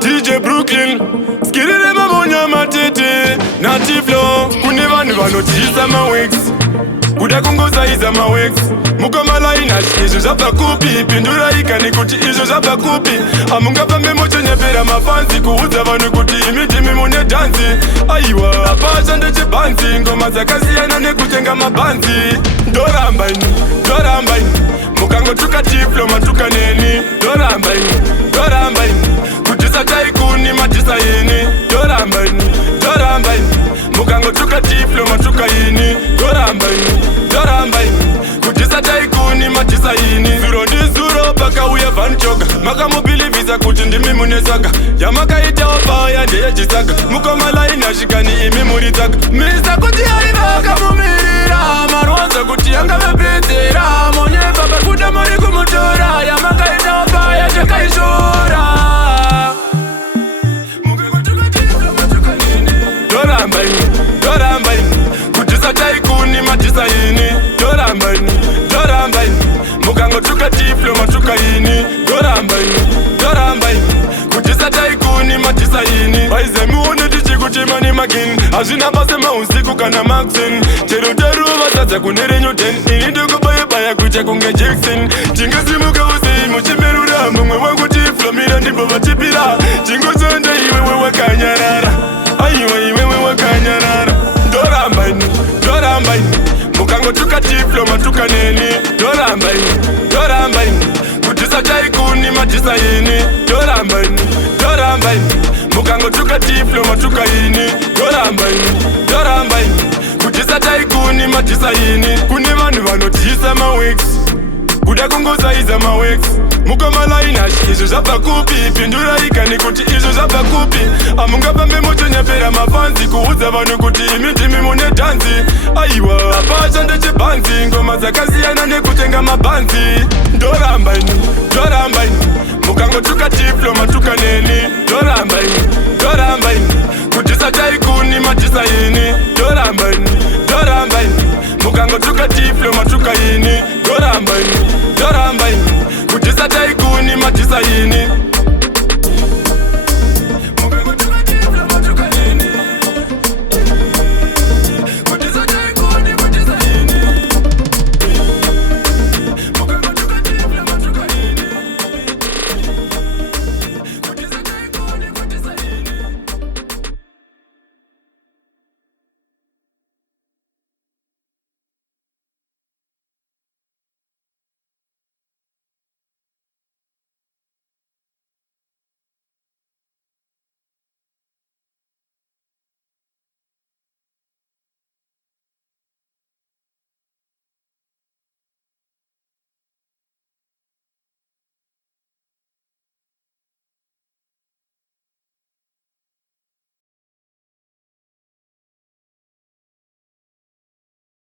DJ Brooklyn skirire mamonya matete Nati flow kune vanhu vanotiisa mawex kuda kungozaiza mawex mukomala inashi izvo zvabva kupi pinduraika nekuti izvo zvabva kupi amungafambe mochonyepera mafanzi kuudza vanhu kuti imi ndimi mune dhanzi aiwa apasha ndechibhanzi ngoma dzakasiyana nekutenga mabhanzi ndoramba ini mukangotuka tiflo matuka neni ndoramba ini kudhisa taikuni madhisa ini ndoramba ini mukangotuka tiflo matuka ini ndoramba ini kudhisa taikuni madhisa ini zuro ndizuro pakauya vanchoka makamubilivhisa kuti ndimi mune saka yamakaitawo paya ndeyejisaka mukomala inashikani imi muri tsaka misa kuti aivakamumirira marwanza kuti yangavepedzera monyepa pakuda muri kumutora yamakaitawo paya chakaishora ndoramba ini kudhisa taikuni madhisa ini ndoramba ini mukangotuka tiflo matuka ini ndoramba ini kudhisa taikuni madhisa ini vaize muone tichikuchema magini hazvina basa mausiku kana maxin chero taruva sadza kune renyuden ini ndikubayabaya kuita kunge jackson tingasimuka usei muchimerura mumwe wangu tiflomira ndibvo vatipira chingozonda iwewe wakanyarara aiwa iwewe wakanyarara ndoramba ini mukangotuka tiflo matuka neni ndoramba ini kudhisa taikuni madhisa ini ndoramba ini mukangotuka tiflo matuka ini ndoramba ini kudhisa taikuni madhisa ini kune vanhu vanotiisa mawex kuda kungozaiza mawex mukomala inashi izvo zvabva kupi pinduraika nekuti izvo zvabva kupi amungafambe mochonyepera mafanzi kuudza vanhu kuti imi ndimi mune dhanzi aiwa apasha ndechibhanzi ngoma dzakasiyana nekutenga mabhanzi